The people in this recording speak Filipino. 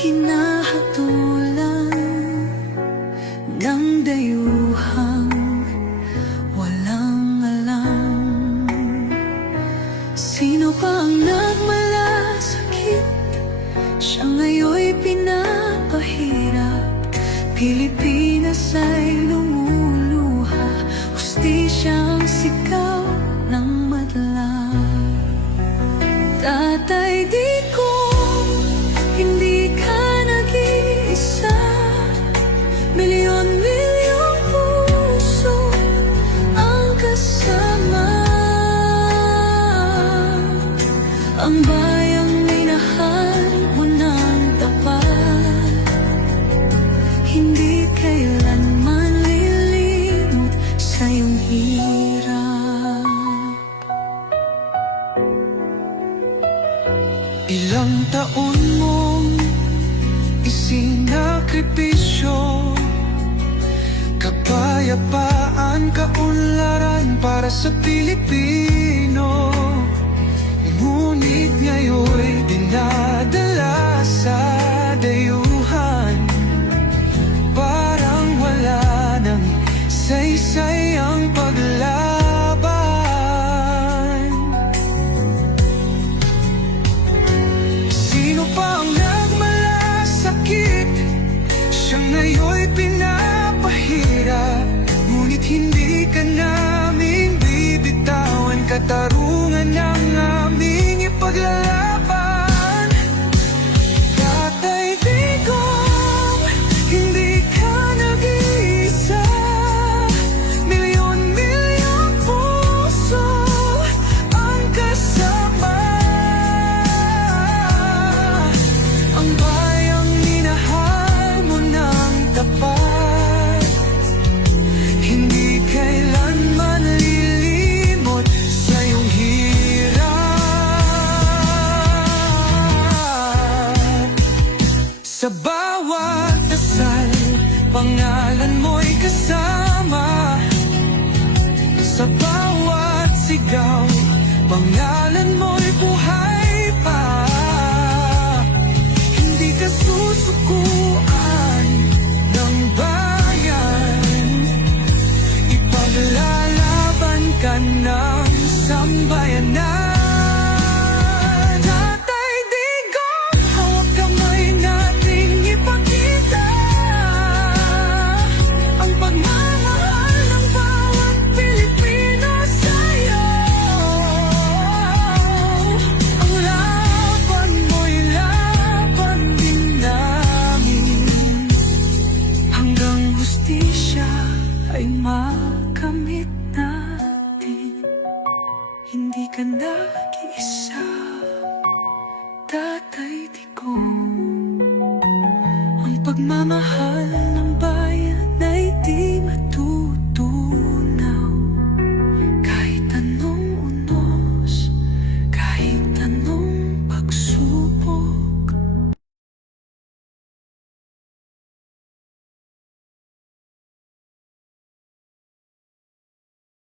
hinahatulan ng dayuhang walang alam. Sino pa ang nagmalasakit? Siya ngayon'y pinapahirap. Pilipinas ay lumuluha, hustisyang sigaw ng madla. Tatay Digong, hindi ka nag-iisa. Milyon-milyong puso ang kasama. Ang bayang minahal mo ng tapat, hindi kailanman lilimot sa iyong hirap. Ilang taon mong isinakripisyo, kapayapaan, kaunlaran para sa Pilipino. Ngunit ngayon'y dinadala sa dayuhan, parang wala nang saysay ang paglaban. Sino pa ang nagmalasakit? Siya ngayon'y pinapahirap. Ngunit hindi ka naming bibitawan, katarungan ng aming ipaglalaban. Tatay Digong, hindi ka nag-iisa. Milyon-milyong puso ang kasama. Ang bayang minahal mo ng tapat, hindi kailanman lilimot sa iyong hirap. Sa bawat dasal, pangalan mo'y kasama. Sa bawat sigaw, pangalan mo'y buhay pa. Hindi ka susukuan ng bayan, ipaglalaban ka ng sambayanan. Tatay Digong, hawak kamay nating ipakita ang pagmamahal ng bawat Pilipino sa'yo. Ang laban mo'y laban din namin, hanggang hustisya ay makamit natin. Hindi ka nag-iisa, Tatay Digong. Ang pagmamahal ng bayan